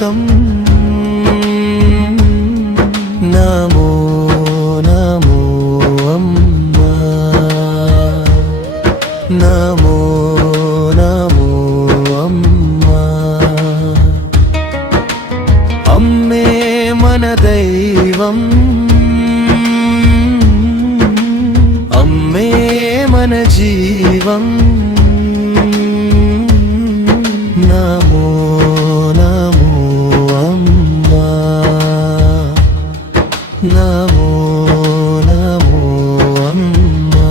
లోకం నమో నమో అమ్మా నమో నమో అమ్మా అమ్మే మన దైవం అమ్మే మన జీవం నమో నమో అమ్మా నమో నమో అమ్మా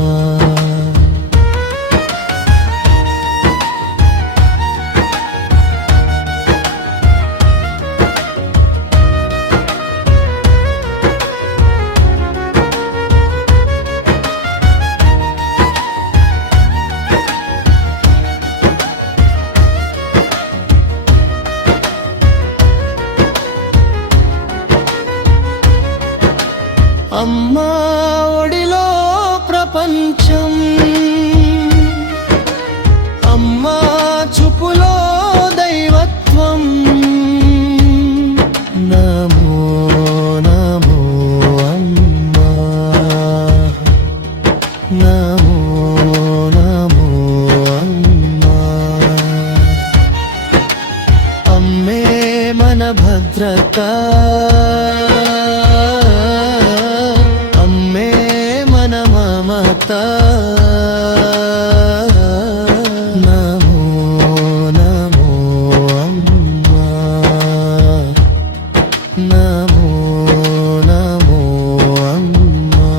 అమ్మా ఒడిలో ప్రపంచం అమ్మా చూపులో దైవత్వం నమో నమో అమ్మా నమో నమో అమ్మా అమ్మే మన భద్రత నమో నమో అమ్మా నమో నమో అమ్మా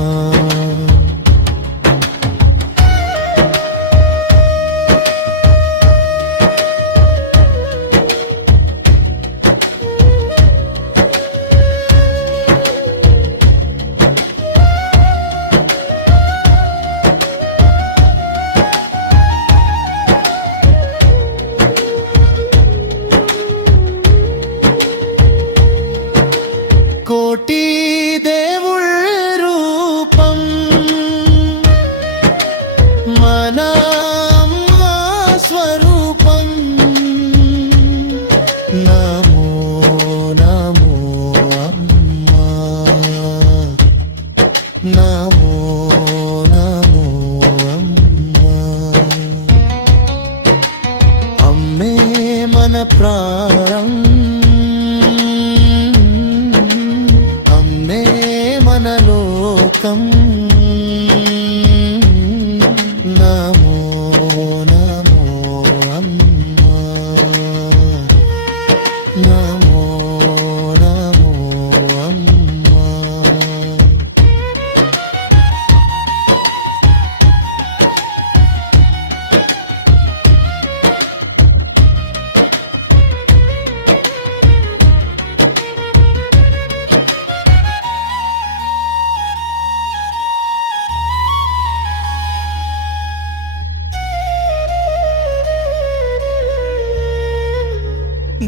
కోటి దేవుళ్ళ రూపం మన అమ్మా స్వరూపం నమో నమో అమ్మా నమో నమో అమ్మా అమ్మే మన ప్రాణం మన లోకం నమో నమో అమ్మా నమో నమో అమ్మా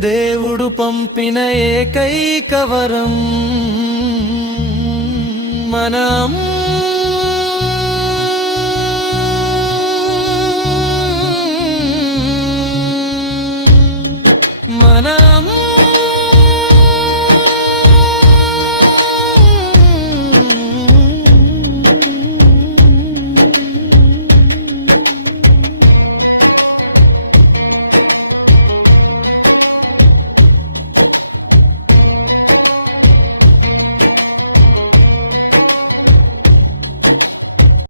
దేవుడు పంపిన ఏకైక వరం మన